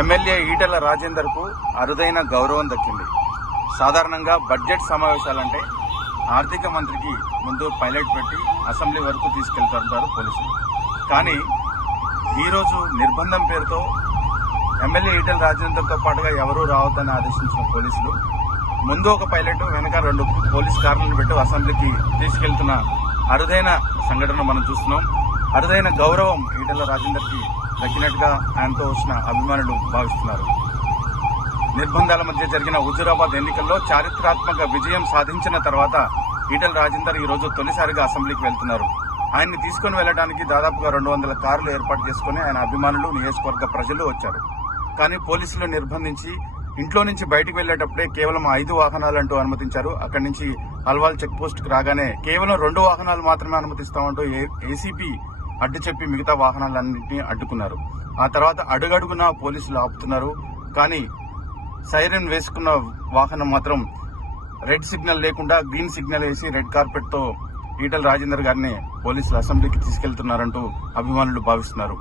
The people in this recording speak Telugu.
ఎమ్మెల్యే ఈటెల రాజేందర్కు అరుదైన గౌరవం దక్కింది. సాధారణంగా బడ్జెట్ సమావేశాలంటే ఆర్థిక మంత్రికి ముందు పైలట్ పెట్టి అసెంబ్లీ వరకు తీసుకెళ్తుంటారు పోలీసులు. కానీ ఈరోజు నిర్బంధం పేరుతో ఎమ్మెల్యే ఈటెల రాజేందర్తో పాటుగా ఎవరూ రావద్దని ఆదేశించిన పోలీసులు ముందు ఒక పైలట్ వెనక రెండు పోలీస్ కార్లను పెట్టి అసెంబ్లీకి తీసుకెళ్తున్న అరుదైన సంఘటన మనం చూస్తున్నాం. అరుదైన గౌరవం ఈటెల రాజేందర్కి దక్కినట్టుగా ఆయనతో వచ్చిన అభిమానులు భావిస్తున్నారు. నిర్బంధాల మధ్య జరిగిన హుజూరాబాద్ ఎన్నికల్లో చారిత్రాత్మక విజయం సాధించిన తర్వాత ఈటెల రాజేందర్ ఈ రోజు తొలిసారిగా అసెంబ్లీకి వెళ్తున్నారు. ఆయన్ని తీసుకుని వెళ్ళడానికి దాదాపుగా రెండు వందల కార్లు ఏర్పాటు చేసుకుని ఆయన అభిమానులు నియోజకవర్గ ప్రజలు వచ్చారు. కానీ పోలీసులు నిర్బంధించి ఇంట్లో నుంచి బయటకు వెళ్ళేటప్పుడే కేవలం ఐదు వాహనాలంటూ అనుమతించారు. అక్కడి నుంచి అల్వాల్ చెక్ పోస్ట్ రాగానే కేవలం రెండు వాహనాలు మాత్రమే అనుమతిస్తామంటూ ఏ- ఏసీపీ అడ్డు చెప్పి మిగతా వాహనాలన్నింటినీ అడ్డుకున్నారు. ఆ తర్వాత అడుగడుగున పోలీసులు ఆపుతున్నారు. కానీ సైరన్ వేసుకున్న వాహనం మాత్రం రెడ్ సిగ్నల్ లేకుండా గ్రీన్ సిగ్నల్ వేసి రెడ్ కార్పెట్తో ఈటల రాజేందర్ గారిని పోలీసులు అసెంబ్లీకి తీసుకెళ్తున్నారంటూ అభిమానులు భావిస్తున్నారు.